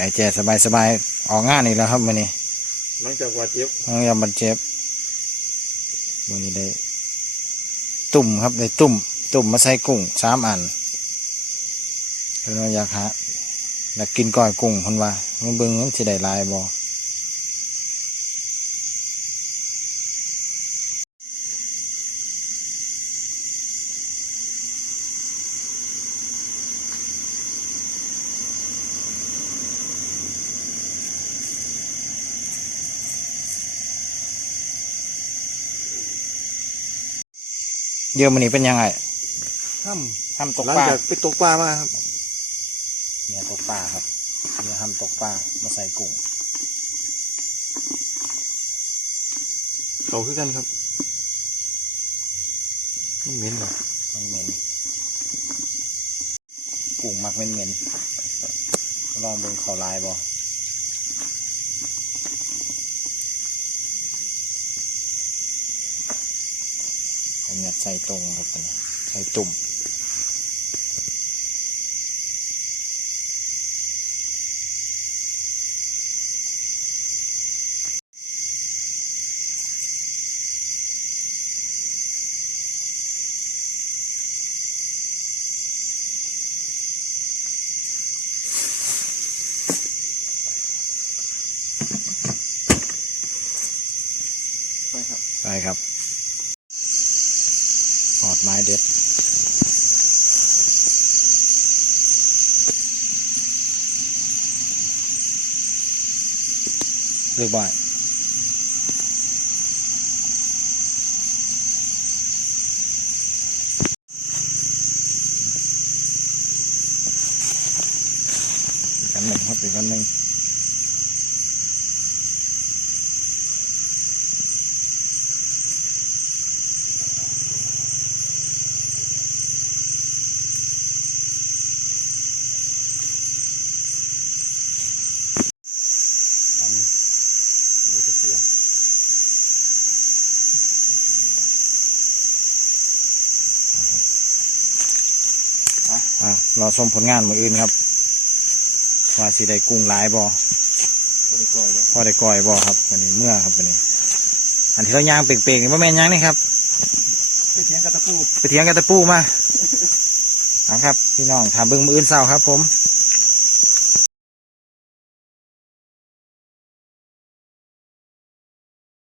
ไอแจสบายสบายๆออกงานอีกแล้วครับวันนี้หลังจากว่าเจ็บน้องยาบันเจ็บวันนี้ได้ ตุ่มครับได้ตุ่ม ตุ่มมาใส่กุ้งสามอันเพิ่นว่าอยากหาอยากกินก้อยกุ้งคนว่ามันเบิ่งมันสิได้หลายบ่ เดี๋ยวมันนี้เป็นยังไงห้ห้ามตกำหลังปลาจากไปตกปลามาครับเนี่ยตกปลาครับเนี่ยห้ามตกปลามาใส่กุ้งเขาคือกันครับมันเหม็นเหรอมันเหม็นกุ้งมักเหม็นเหม็นลองเบิ่งเขาลายบ่ อยากใส่ตรงครับตัวนี้ใส่ตุ่มไปครับได้ครับ หอดไม้เด็ด หรือบ่ายกันหนึ่งครับอีกอันหนึ่ง ลำงูจะเสีย อะรอชมผลงานมืออื่นครับ ว่าสิได้กุ้งหลายบอก็ได้ก่อยเลยพอได้ก้อยบอครับวันนี้เมื่อครับวันนี้ อันที่เราย่างเป่งๆนี่ว่าแม่นย่างนี่ครับ ไปเถียงกับตะปูไปเถียงกันตะปูมา เอาครับ พี่น้องถามเบิ้งมืออื่นเศร้าครับ ผม